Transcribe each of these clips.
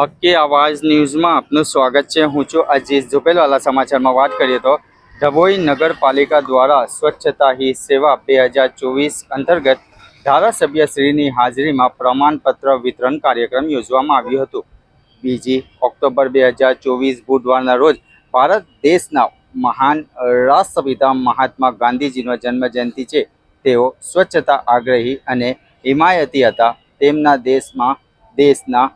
હક્કી આવાજ ન્યૂઝમાં આપનું સ્વાગત છે। હું છું અજીઝ ઝુપેલવાલા। સમાચારમાં વાત કરીએ તો ડભોઈ નગરપાલિકા દ્વારા સ્વચ્છતા ही સેવા 2024 અંતર્ગત ધારાસભ્યશ્રીની હાજરીમાં પ્રમાણપત્ર વિતરણ કાર્યક્રમ યોજવામાં આવ્યો હતો। 2 ઓક્ટોબર 2024 બુધવારના રોજ ભારત દેશના મહાન રાષ્ટ્રપિતા મહાત્મા ગાંધીજીનો જન્મજયંતિ છે। તેઓ સ્વચ્છતા આગ્રહી અને હિમાયતી હતા। તેમના દેશના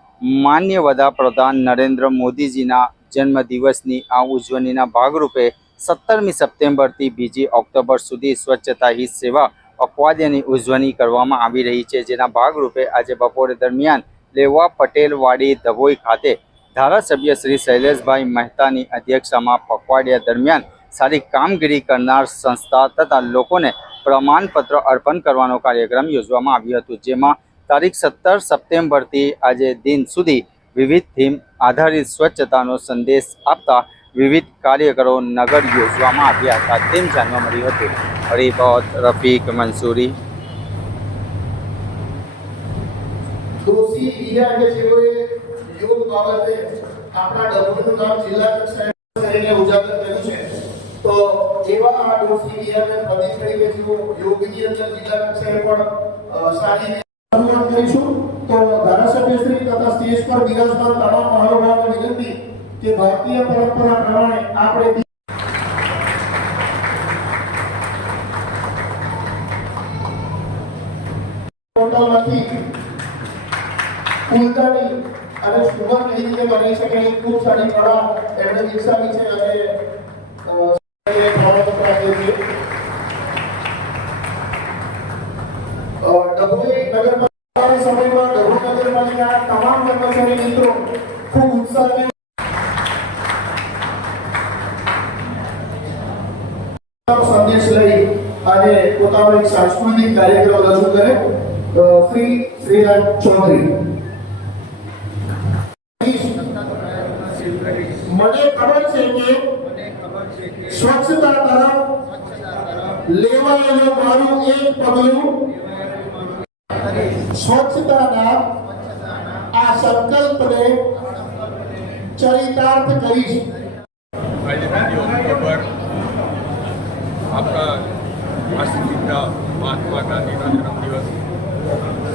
માન્ય વડાપ્રધાન નરેન્દ્ર મોદીજીના જન્મદિવસની આ ઉજવણીના ભાગરૂપે 17મી સપ્ટેમ્બરથી 2 ઓક્ટોબર સુધી સ્વચ્છતા ही સેવા પખવાડિયાની ઉજવણી કરવામાં આવી રહી છે। જેના ભાગરૂપે આજે બપોરે દરમિયાન લેવા પટેલવાડી ડભોઈ ખાતે ધારાસભ્ય શ્રી શૈલેષભાઈ મહેતાની અધ્યક્ષતામાં પખવાડિયા દરમિયાન સારી કામગીરી કરનાર સંસ્થા તથા લોકોને પ્રમાણપત્ર અર્પણ કરવાનો કાર્યક્રમ યોજવામાં આવ્યો હતો। જેમાં તારીખ 17 સપ્ટેમ્બરથી આજે દિન સુધી વિવિધ થીમ આધારિત સ્વચ્છતાનો સંદેશ આપતા વિવિધ કાર્યક્રમો નગર યોજવામાં આવ્યા હતા તેમ જાણવા મળ્યું હતું। રિપોર્ટ રફીક મંસૂરી। દોષી બીજા કે જેઓએ યોગ બાબતે આપણા ડભોઈનું નામ જિલ્લા કક્ષાએ કરીને ઉજાગર કર્યું છે, તો એવા આ દોષી બીજાને પ્રતિક તરીકે જેઓ યોગની અંદર જિલ્લા કક્ષાએ પણ સારી સન્માન કરીશું। તો ધારાસભ્યશ્રી તથા સ્ટેજ પર બિરાજમાન તમામ મહાનુભાવોને વિનંતી કે ભારતીય પરંપરા પ્રમાણે આપણે હોટલમાંથી ફૂલદાની અને સુગંધ કઈ રીતે બની શકે એ ખૂબ સારી કળા એમણે વિકસાવી છે અને પ્રમાણપત્ર આપીએ છીએ। ડભોઈ નગરપાલિકાના સમયમાં ડભોઈ નગરપાલિકાના તમામ કર્મચારી મિત્રો ખૂબ ઉત્સાહથી સંદેશ લઈ અને પોતાનો એક સાંસ્કૃતિક કાર્યક્રમ રજૂ કરે। શ્રીરાજ ચૌધરી, મને ખબર છે કે સ્વચ્છતા તરફ લેવાયેલું મારું એક પગલું સ્વચ્છતાના આ સંકલ્પને ચરિતાર્થ કરીશ। આજે 2 ઓક્ટોબર આપણા રાષ્ટ્રપિતા મહાત્મા ગાંધીનો જન્મદિવસ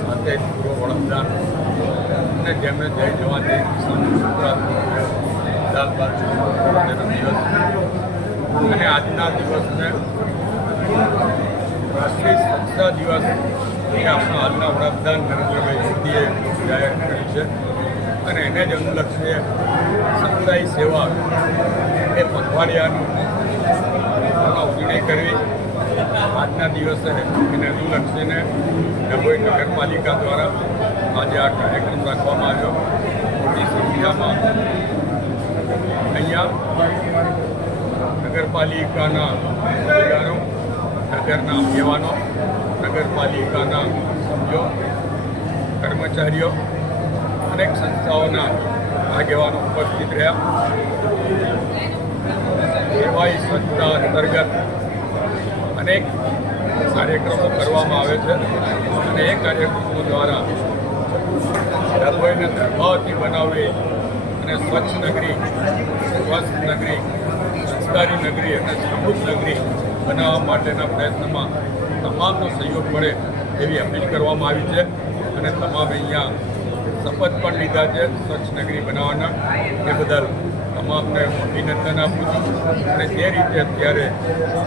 સાથે પૂર્વ વડાપ્રધાન અને જેમણે જય જવાન જય કિસાનનું સૂત્ર જન્મદિવસ અને આજના દિવસને રાષ્ટ્રીય સ્વચ્છતા દિવસ એ આપણા હાલના વડાપ્રધાન નરેન્દ્રભાઈ મોદીએ જાહેર કરી છે અને એને જ અનુલક્ષીને સ્વચ્છતા સેવા એ પખવાડિયાનું ઉજવણી કરવી। આજના દિવસે એને અનુલક્ષીને ડભોઈ નગરપાલિકા દ્વારા આજે આ કાર્યક્રમ રાખવામાં આવ્યો। મોટી સંખ્યામાં અહીંયા નગરપાલિકાના અધિકારીઓ, નગરના આગેવાનો, નગરપાલિકાના સભ્યો, કર્મચારીઓ, અનેક સંસ્થાઓના આગેવાનો ઉપસ્થિત રહ્યા। સેવાઈ સ્વચ્છતા અંતર્ગત અનેક કાર્યક્રમો કરવામાં આવે છે અને એ કાર્યક્રમો દ્વારા ડભોઈને પ્રભાવતી બનાવવી અને સ્વચ્છ નગરી, સ્વસ્થ નગરી, સંસ્કારી નગરી અને સમૃદ્ધ નગરી બનાવવા માટેના પ્રયત્નમાં તમામનો સહયોગ મળે એવી અપીલ કરવામાં આવી છે અને તમામ અહીંયા શપથ પણ લીધા છે સ્વચ્છ નગરી બનાવવાના। એ બદલ તમામને અભિનંદન આપું છું અને તે રીતે અત્યારે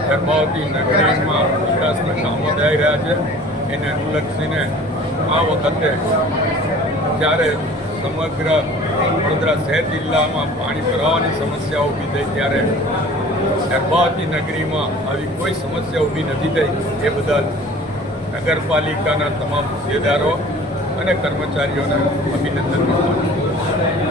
ગર્ભાવતી નગરીમાં વિકાસના કામો થઈ રહ્યા છે એને અનુલક્ષીને આ વખતે જ્યારે સમગ્ર વડોદરા શહેર જિલ્લામાં પાણી ભરાવાની સમસ્યા ઊભી થઈ ત્યારે ગર્ભાવતી નગરીમાં આવી કોઈ સમસ્યા ઊભી નથી થઈ। એ બદલ નગરપાલિકાના તમામ હોદ્દેદારો અને કર્મચારીઓને અભિનંદન આપું છું।